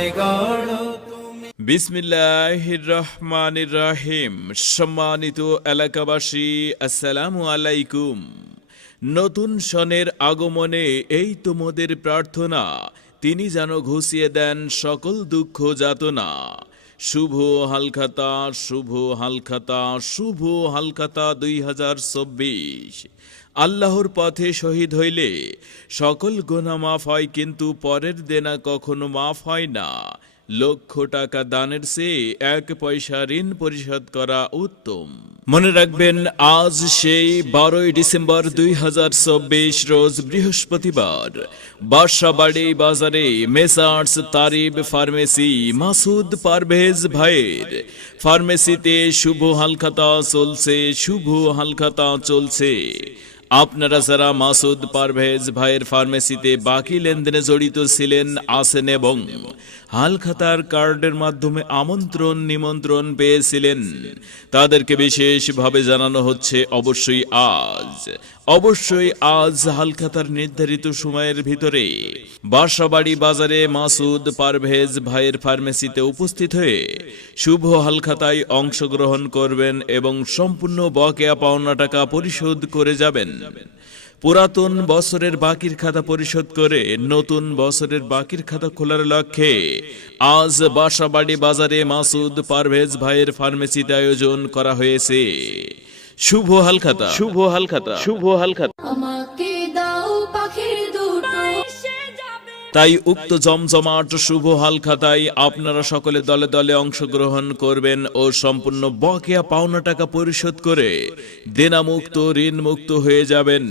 আমায় গড়ো বিসমিল্লাহির সম্মানিত এলাকাবাসী, আসসালামু আলাইকুম। নতুন সনের আগমনে এই তোমাদের প্রার্থনা, তিনি যেন ঘুষিয়ে দেন সকল দুঃখ যাতনা। শুভ হালখাতা শুভ হালখাতা শুভ হালখাতা দুই হাজার চব্বিশ। আল্লাহর পথে শহীদ হইলে সকল গোনা মাফ হয়, কিন্তু পরের দেনা কখনো মাফ হয় না। লক্ষ টাকা দানের চেয়ে এক পয়সা ঋণ পরিশোধ করা উত্তম। মনে রাখবেন, আজ সেই বারোই ডিসেম্বর দুই হাজার চব্বিশ রোজ বৃহস্পতিবার। বাসাবাড়ি বাজারে মেসার্স তারিব ফার্মেসি মাসুদ পারভেজ ভাইয়ের। ফার্মেসিতে শুভ হালখাতা চলছে, শুভ হালখাতা চলছে। আপনারা যারা মাসুদ পারভেজ ভাইয়ের ফার্মেসিতে বাকি লেনদেনে জড়িত ছিলেন, আছেন এবং হালখাতার কার্ডের মাধ্যমে আমন্ত্রণ নিমন্ত্রণ পেয়েছিলেন, তাদেরকে বিশেষভাবে জানানো হচ্ছে, অবশ্যই আজ অবশ্যই আজ হালখাতার নির্ধারিত সময়ের ভিতরে বাসাবাড়ি বাজারে মাসুদ পারভেজ ভাইয়ের ফার্মেসিতে উপস্থিত হয়ে শুভ হালখাতায় অংশগ্রহণ করবেন এবং সম্পূর্ণ বকেয়া পাওনা টাকা পরিশোধ করে যাবেন। পুরাতন বছরের বাকির খাতা পরিশোধ করে নতুন বছরের বাকির খাতা খোলার লক্ষ্যে আজ বাসাবাড়ি বাজারে মাসুদ পারভেজ ভাইয়ের ফার্মেসিতে আয়োজন করা হয়েছে। শুভ হালখাতা শুভ হালখাতা শুভ হালখাতা তাই উক্ত জমজমাট শুভ হালখাতায় আপনারা সকলে দলে দলে অংশগ্রহণ করবেন ও সম্পূর্ণ বকেয়া পাওনা টাকা পরিশোধ করে দেনামুক্ত, ঋণমুক্ত হয়ে যাবেন।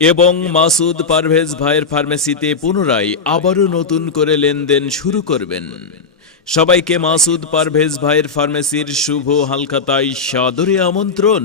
এবং মাসুদ পারভেজ ভাইয়ের ফার্মেসিতে পুনরায় আবারও নতুন করে লেনদেন শুরু করবেন। সবাইকে মাসুদ পারভেজ ভাইয়ের ফার্মেসির শুভ হালখাতায় সাদরে আমন্ত্রণ।